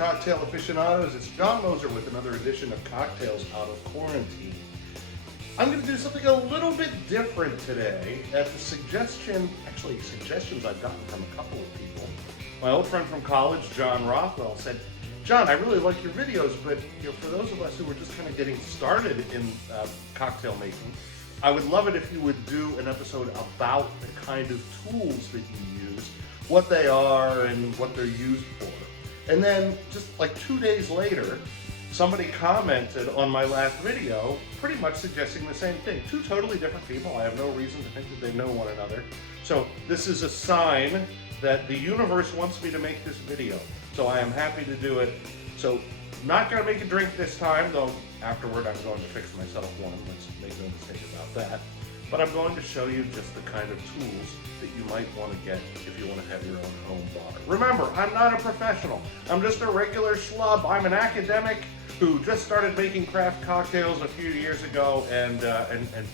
cocktail aficionados. It's John Moser with another edition of Cocktails Out of Quarantine. I'm going to do something a little bit different today at the suggestions I've gotten from a couple of people. My old friend from college, John Rothwell, said, John, I really like your videos, but for those of us who are just kind of getting started in cocktail making, I would love it if you would do an episode about the kind of tools that you use, what they are and what they're used for. And then just like 2 days later, somebody commented on my last video pretty much suggesting the same thing. Two totally different people. I have no reason to think that they know one another. So this is a sign that the universe wants me to make this video. So I am happy to do it. So not going to make a drink this time, though afterward I'm going to fix myself one. Let's make no mistake about that. But I'm going to show you just the kind of tools that you might want to get if you want to have your own home bar. Remember, I'm not a professional. I'm just a regular schlub. I'm an academic who just started making craft cocktails a few years ago and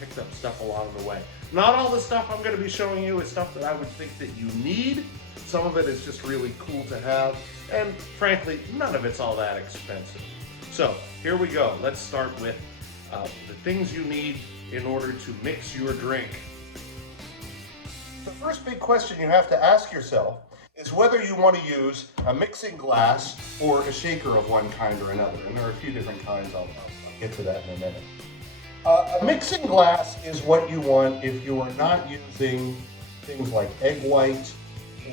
picked up stuff along the way. Not all the stuff I'm going to be showing you is stuff that I would think that you need. Some of it is just really cool to have, and frankly, none of it's all that expensive. So here we go. Let's start with the things you need in order to mix your drink. The first big question you have to ask yourself is whether you want to use a mixing glass or a shaker of one kind or another. And there are a few different kinds. I'll get to that in a minute. A mixing glass is what you want if you are not using things like egg white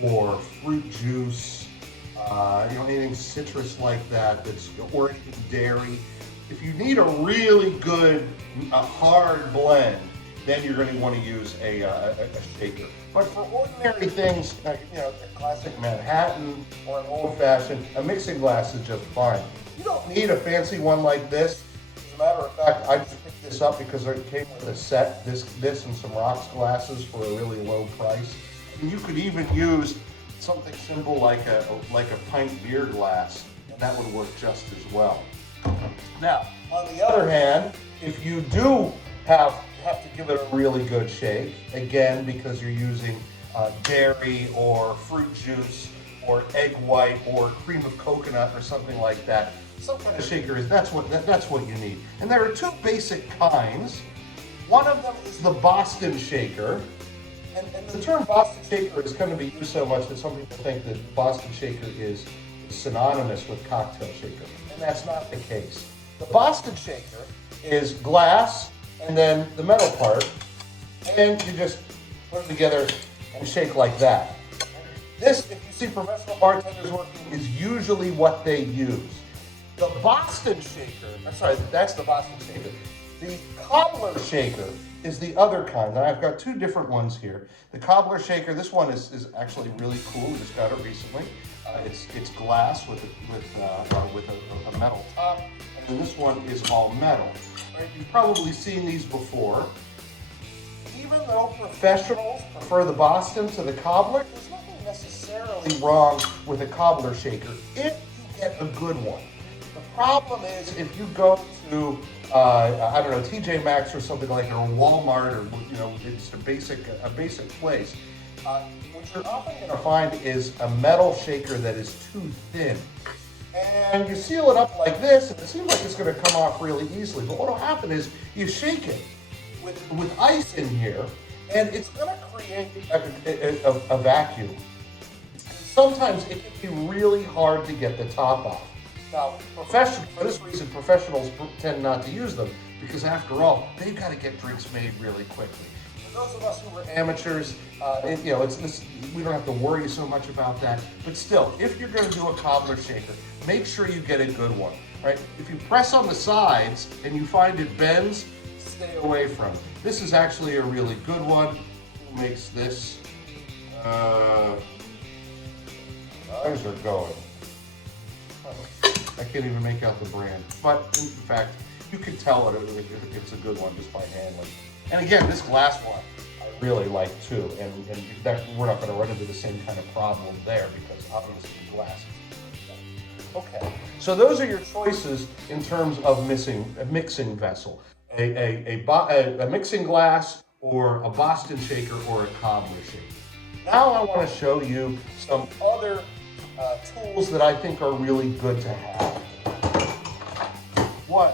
or fruit juice, anything citrus like that, or anything dairy. If you need a really good, hard blend, then you're going to want to use a shaker. But for ordinary things, a classic Manhattan or an old-fashioned, a mixing glass is just fine. You don't need a fancy one like this. As a matter of fact, I just picked this up because it came with a set, this and some rocks glasses for a really low price. And you could even use something simple like a pint beer glass, and that would work just as well. Now, on the other hand, if you do have to give it a really good shake, again, because you're using dairy or fruit juice or egg white or cream of coconut or something like that, some kind of shaker that's what you need. And there are two basic kinds. One of them is the Boston shaker. And the term Boston shaker is going to be used so much that some people think that Boston shaker is synonymous with cocktail shaker. And that's not the case. The Boston shaker is glass and then the metal part, and you just put them together and shake like that. This, if you see professional bartenders working, is usually what they use. The Boston shaker, that's the Boston shaker. The cobbler shaker is the other kind. Now I've got two different ones here. The cobbler shaker, this one is actually really cool. We just got it recently. It's glass with a metal top, and this one is all metal. Right? You've probably seen these before. Even though professionals prefer the Boston to the cobbler, there's nothing necessarily wrong with a cobbler shaker if you get a good one. The problem is if you go to TJ Maxx or something like that, or Walmart, or it's a basic place. What you're often going to find is a metal shaker that is too thin. And you seal it up like this, and it seems like it's going to come off really easily. But what will happen is you shake it with ice in here, and it's going to create a vacuum. Sometimes it can be really hard to get the top off. Now, for this reason, professionals tend not to use them because, after all, they've got to get drinks made really quickly. For those of us who are amateurs, we don't have to worry so much about that. But still, if you're going to do a cobbler shaker, make sure you get a good one. Right? If you press on the sides and you find it bends, stay away from it. This is actually a really good one. Who makes this? Eyes are going. I can't even make out the brand, but in fact, you can tell if it's a good one just by handling. And again, this glass one I really like too, and we're not going to run into the same kind of problem there because obviously the glass is okay. So those are your choices in terms of a mixing vessel, a mixing glass, or a Boston shaker, or a cobbler shaker. Now I want to show you some other tools that I think are really good to have. One,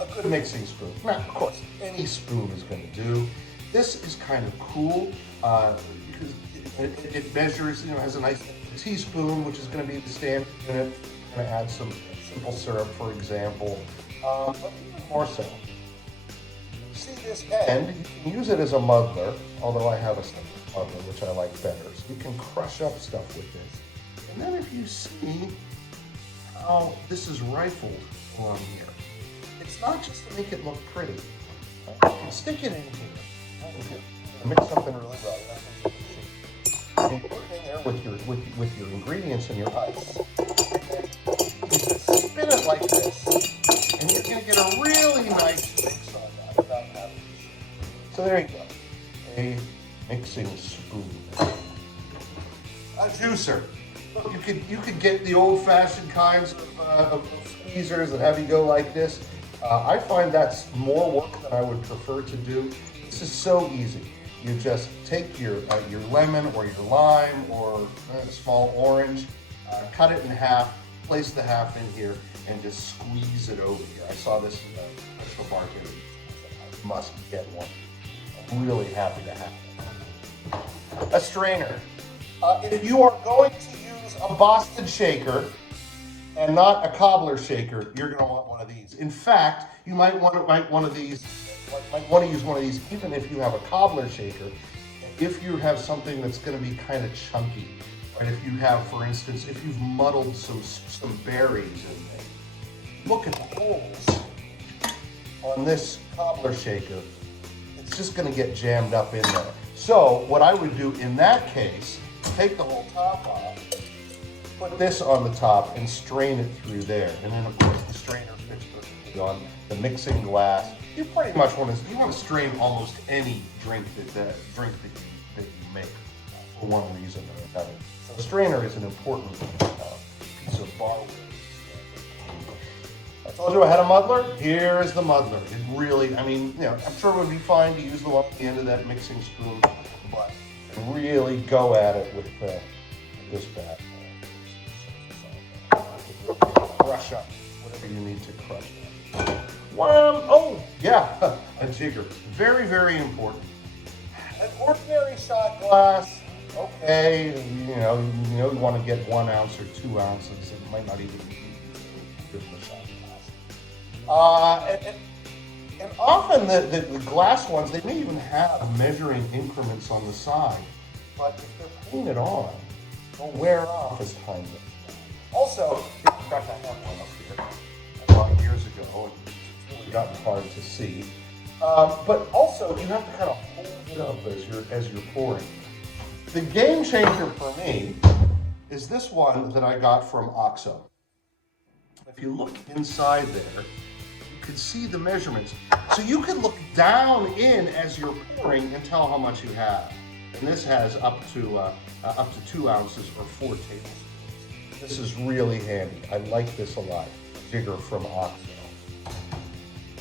a good mixing spoon. Now, of course, any spoon is going to do. This is kind of cool because it measures, has a nice teaspoon, which is going to be the standard unit. I'm going to add some simple syrup, for example, but even more so. See this end, you can use it as a muddler, although I have a separate muddler, which I like better. So you can crush up stuff with this. And then if you see how this is rifled along here, it's not just to make it look pretty. You can stick it in here. Mix something really well. And you put it in there with your ingredients and your ice. You just spin it like this, and you're going to get a really nice mix on that without having to. So there you go, a mixing spoon. A juicer. Look, you could get the old-fashioned kinds of squeezers that have you go like this. I find that's more work than I would prefer to do. This is so easy. You just take your lemon or your lime or a small orange, cut it in half, place the half in here, and just squeeze it over here. I saw this in a special bar here. I must get one. I'm really happy to have it. A strainer. If you are going to use a Boston shaker and not a cobbler shaker, you're going to want one of these. In fact, you might want to use one of these even if you have a cobbler shaker. If you have something that's going to be kind of chunky, right? If you have, for instance, if you've muddled some berries in there, look at the holes on this cobbler shaker. It's just going to get jammed up in there. So what I would do in that case, take the whole top off, put this on the top, and strain it through there. And then, of course, the strainer fits perfectly on the mixing glass. You pretty much want to strain almost any drink that you make for one reason or another. So the strainer is an important piece of barware. I told you I had a muddler. Here is the muddler. It really, I'm sure it would be fine to use the one at the end of that mixing spoon, but really go at it with this bad. Crush up whatever you need to crush up. Oh, yeah, a jigger. Very, very important. An ordinary shot glass, okay, you want to get 1 ounce or 2 ounces. It might not even be a shot glass. And often the glass ones, they may even have measuring increments on the side, but if they're painted on, they'll wear off as time goes on. Also, in fact, I have one up here. I bought it years ago, and it's really gotten hard to see. But also, you have to kind of hold it up as you're pouring. The game changer for me is this one that I got from OXO. If you look inside there, you can see the measurements. So you can look down in as you're pouring and tell how much you have. And this has up to 2 ounces or 4 tablespoons. This is really handy. I like this a lot. Jigger from OXO.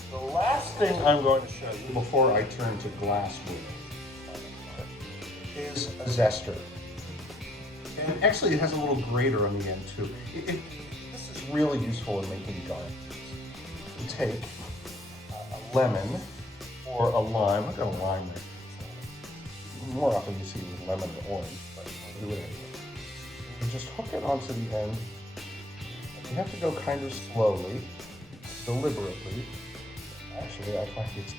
The last thing I'm going to show you before I turn to glassware is a zester. And actually it has a little grater on the end too. This is really useful in making garnishes. You take a lemon or a lime. I've got a lime right. More often you see with lemon or orange, but I'll do it anyway. You just hook it onto the end. You have to go kind of slowly, deliberately. Actually, I find it's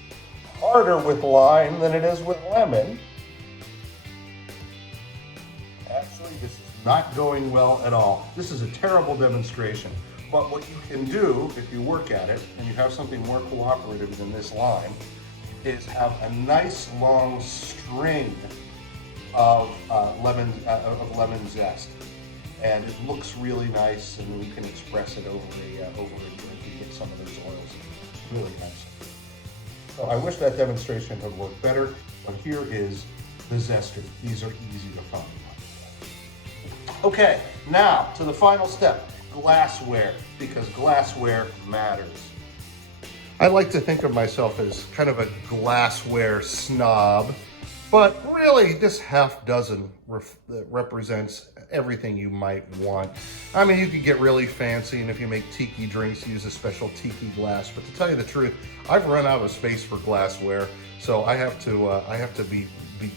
harder with lime than it is with lemon. Actually, this is not going well at all. This is a terrible demonstration. But what you can do, if you work at it, and you have something more cooperative than this lime, is have a nice long string of lemon zest. And it looks really nice, and you can express it over a drink. You get some of those oils. It's really nice. So I wish that demonstration had worked better, but here is the zester. These are easy to find. Okay, now to the final step, glassware, because glassware matters. I like to think of myself as kind of a glassware snob. But really, this half dozen represents everything you might want. I mean, you could get really fancy, and if you make tiki drinks, use a special tiki glass. But to tell you the truth, I've run out of space for glassware, so I have to be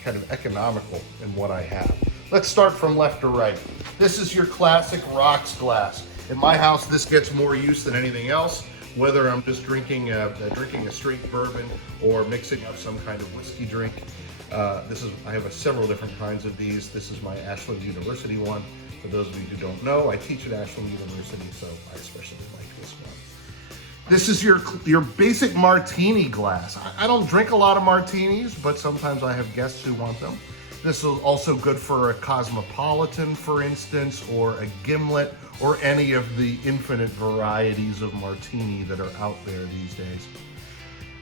kind of economical in what I have. Let's start from left to right. This is your classic rocks glass. In my house, this gets more use than anything else, whether I'm just drinking a straight bourbon or mixing up some kind of whiskey drink. I have several different kinds of these. This is my Ashland University one. For those of you who don't know, I teach at Ashland University, so I especially like this one. This is your basic martini glass. I don't drink a lot of martinis, but sometimes I have guests who want them. This is also good for a cosmopolitan, for instance, or a gimlet, or any of the infinite varieties of martini that are out there these days.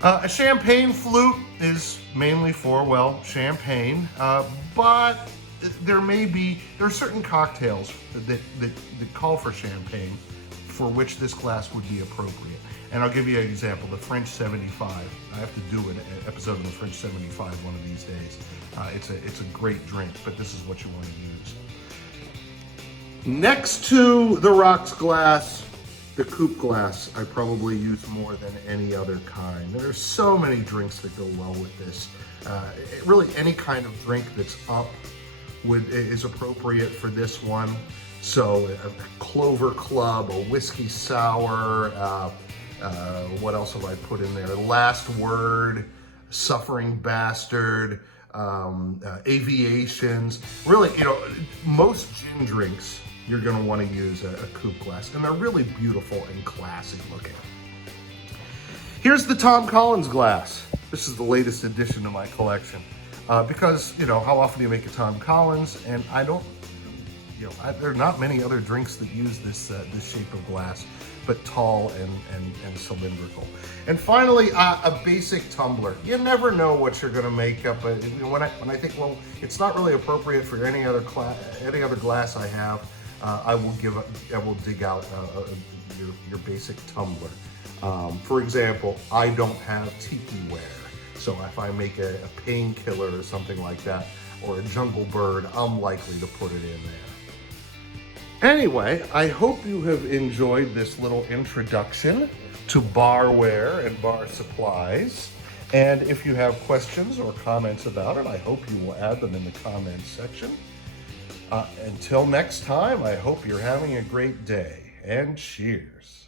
A champagne flute is mainly for, well, champagne, but there are certain cocktails that call for champagne for which this glass would be appropriate. And I'll give you an example, the French 75. I have to do an episode of the French 75 one of these days. It's a great drink, but this is what you want to use. Next to the rocks glass, the coupe glass, I probably use more than any other kind. There are so many drinks that go well with this. Really, any kind of drink that's up is appropriate for this one. So, a Clover Club, a whiskey sour, what else have I put in there? Last Word, Suffering Bastard, Aviations. Really, most gin drinks, you're going to want to use a coupe glass, and they're really beautiful and classy looking. Here's the Tom Collins glass. This is the latest addition to my collection because how often do you make a Tom Collins? And there are not many other drinks that use this shape of glass, but tall and cylindrical. And finally, a basic tumbler. You never know what you're going to make up. When I think, well, it's not really appropriate for any other glass I have. I will dig out your basic tumbler. For example, I don't have tiki ware, so if I make a painkiller or something like that, or a jungle bird, I'm likely to put it in there. Anyway, I hope you have enjoyed this little introduction to barware and bar supplies. And if you have questions or comments about it, I hope you will add them in the comments section. Until next time, I hope you're having a great day, and cheers.